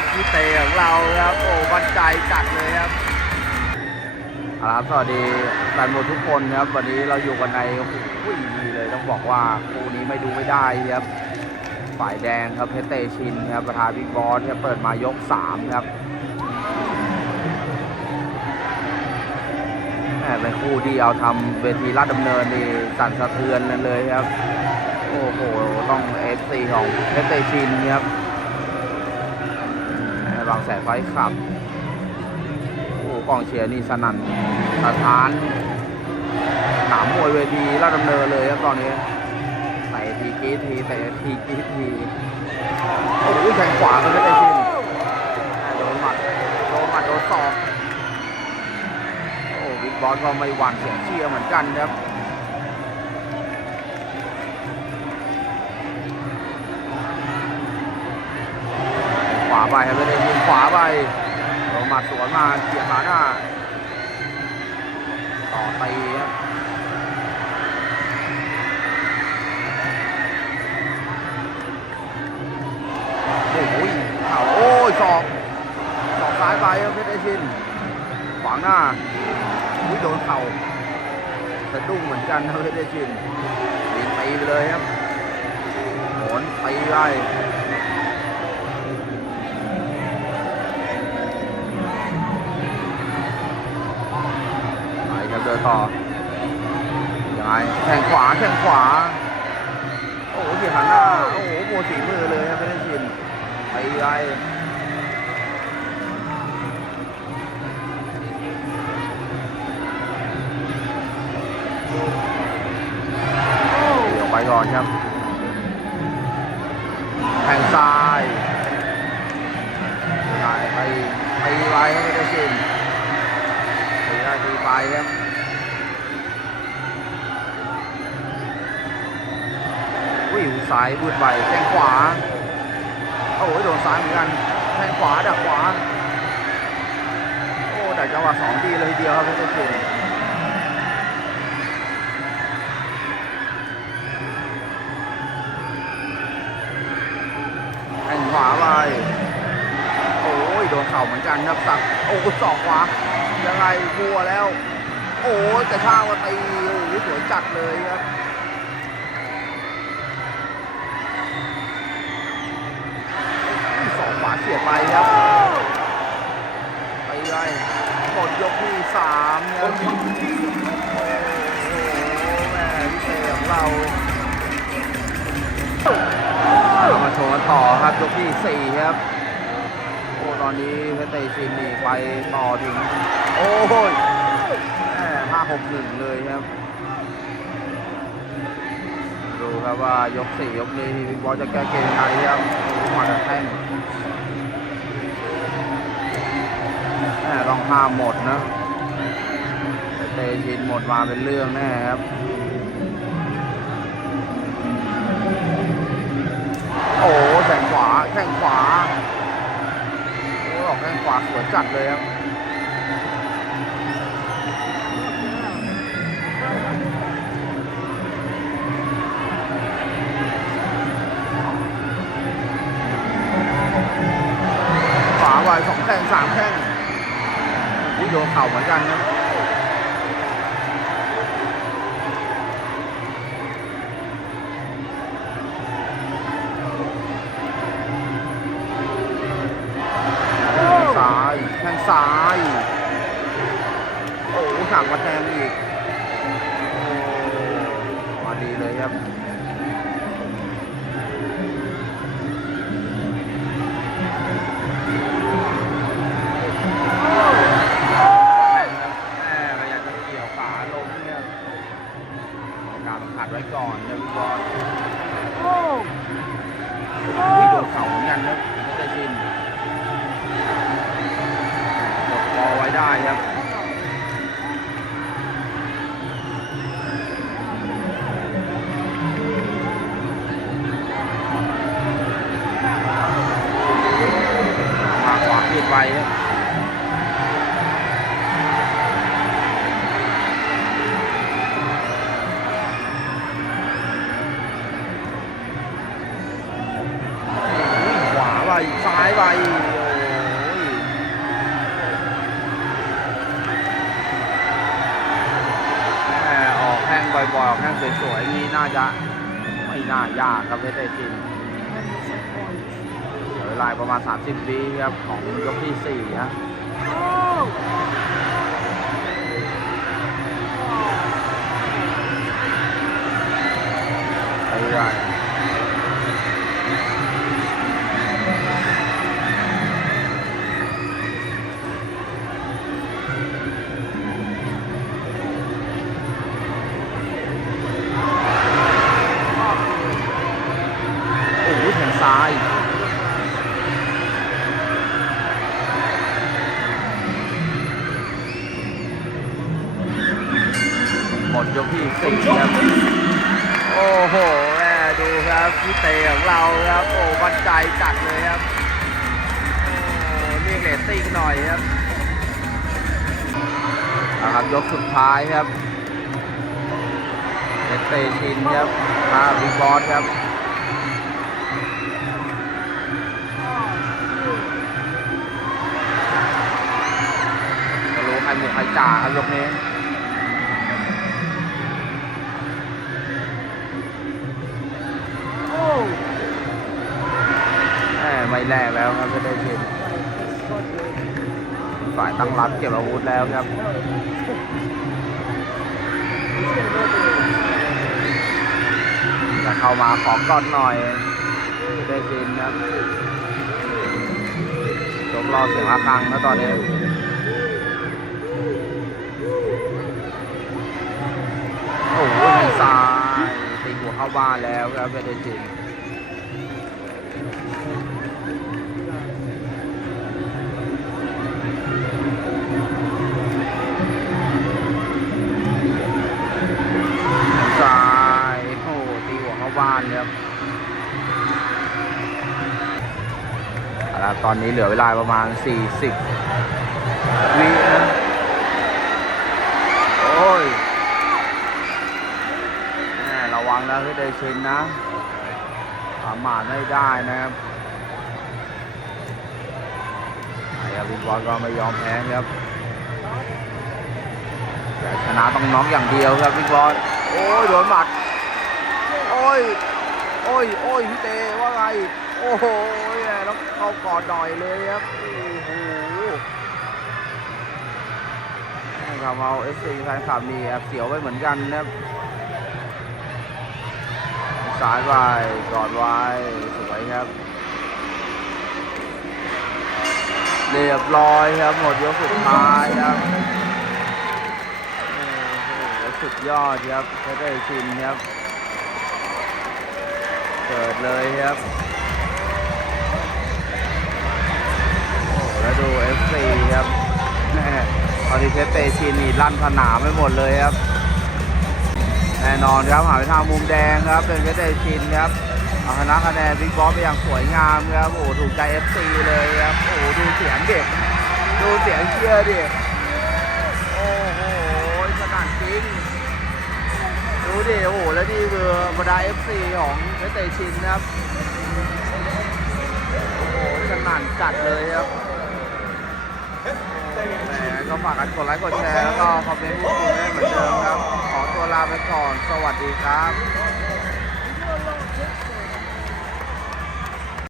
ครับพี่เตของเราครับโอ้มั่นใจจัดเลยครับเอาละครับสวัสดีแฟนบอลทุกคนครับ วันนี้เราอยู่กันในโอ้โหดีเลยต้องบอกว่าคู่นี้ไม่ดูไม่ได้ครับฝ่ายแดงครับเพชรเตชินครับประธานบิ๊กบอสครับเปิดมายกสามครับแหม่เป็นคู่ที่เอาทำเวทีลาดดำเนินนี่สั่นสะเทือนเลยครับ โอ้โห ต้องเอฟซีของเพชรเตชินครับ บางแสนไฟขับ โอ้โหกองเชียร์นี่สนั่นสถานหนามมวยเวทีลาดดำเนินเลยครับตอนนี้เตะทีกีทีเตะทีกีทีโอ้โหแข่งขวากันเพชรเตชินโดนหมัดโดนหมัดโดนศอกโอ้บิ๊กบอสก็ไม่หวั่นเสียงเชียร์เหมือนกันครับขวาไปครับไม่ได้ยิงข วาไปโดนหมัดสวนมาเกี่ยขาหน้า ต่อตีครับโอ้โหเข่าโอ้ยศอกศอกซ้ายไปครับเพชรไอชินขวางหน้าอุ้ยโดนเข่าสะดุ้งเหมือนกันนะเพชรไอชินยิงตีไปเลยครับหนตีไปไป ดินต่อยังไงแข่งขวาแข่งขวา โอ้โหเสียหันหน้า โอ้โหโมสีมือเลยครับไม่ได้ชินไปไงเดี๋ยวไปก่อนครับแข่งซ้ายไงไปไปไว้ครับไม่ได้ชินตีได้ตีไปครับ วิ่งซ้ายบูดไปแข้งขวาโอ้โหโดนซ้ายเหมือนกันแข้งขวาดักขวาโอ้แต่จังหวะสองดีเลยทีเดียวครับเพชรเก่งแข้งขวาไปโอ้ยโดนเข่าเหมือนกันครับสักโอ้ศอกขวายังไงบัวแล้ว โอ้ยกระชากมาตีโอ้โหสวยจัดเลยครับ สียไปครับไปไงหมดยกที่สามครับโอ้โหแม่พิเศษของเราเอามาโชว์กันต่อครับยกที่สี่ครับโอ้ตอนนี้เพชรเตชินนี่ไปต่อถึง โอ้ยห้าหกหนึ่งเลยครับดูครับว่ายกสี่ยกนี้พี่บอลจะแก้เกมยังไงครับหมาแท่งแม่ ต้องห้ามหมดนะเตชินหมดมาเป็นเรื่องแน่ครับโอ้แข่งขวาแข่งขวาโอ้ออกแข้งขวาสวยจัดเลยครับขวาไวสองแข้งสามแข้ง โยเข่าเหมือนกันนะ ไวขวาไปซ้ายไปแหมออกแข้งบ่อยๆออกแข้งสวยๆนี่น่าจะไม่น่ายากครับเพชรไอติ ลาประมาณ 30วิครับของยกที่4ฮะ สี่ครับ โอ้โหแม่ดูครับพี่เตของเราครับ โอ้มั่นใจจัดเลยครับโอ้เรียกเรตติ้งหน่อยครับนะครับยกสุดท้ายครับเตชินครับมาบิงบอสครับไม่รู้ใครหมูใครจ่าครับยกนี้ แหม ไม่แลกแล้วครับก็ได้ชินฝ่ายตั้งรับเก็บอาวุธแล้วครับจะเข้ามาของก่อนหน่อยได้ชินครับยกรอเสียงระฆังแล้วตอนนี้โอ้โหทางซ้ายตีหัวเข้าบ้านแล้วครับไม่ได้ชิน อาละตอนนี้เหลือเวลาประมาณ 40 วินะ โอ้ยแม่ระวังนะคือเดชินนะประมาทไม่ได้นะครับไอ้อาบินบอลก็ไม่ยอมแพ้ครับแต่ชนะต้องน็อกอย่างเดียวครับพี่บอลโอ้ยโดนหมัด โอ้ย โอ้ย โอ้ยพี่เตว่าไง โอ้โหแหม่ต้องเข้ากอดหน่อยเลยครับ โอ้โหทำเอาเอฟซีแฟนคลับนี่แอบเสียวไปเหมือนกันนะครับสายไปกอดไว้สวยครับ เรียบร้อยครับ หมดยกสุดท้ายครับโอ้โหสุดยอดครับไม่ได้ชินครับ เกิดเลยครับ โอ้โห แล้วดู FC ครับตอนนี้เพชรเตชินนี่ลั่นสนามไปหมดเลยครับ แน่นอนครับหาไปทางมุมแดงครับ เป็นเพชรเตชินครับเอาชนะคะแนนบิ๊กบอสไปอย่างสวยงามครับ โอ้โหถูกใจ FC เลยครับ โอ้โหดูเสียงเด็ก ดูเสียงเชียร์ดิ โอ้โหสนั่นจริงดูดิ โอ้โห แล้วนี่คือบรรดา FC ของเอสเตชินครับ โอ้โหสนั่นจัดเลยครับ แหมก็ฝากกันกดไลค์กดแชร์แล้วก็คอมเมนต์พูดคุยได้เหมือนเดิมครับ ขอตัวลาไปก่อน สวัสดีครับ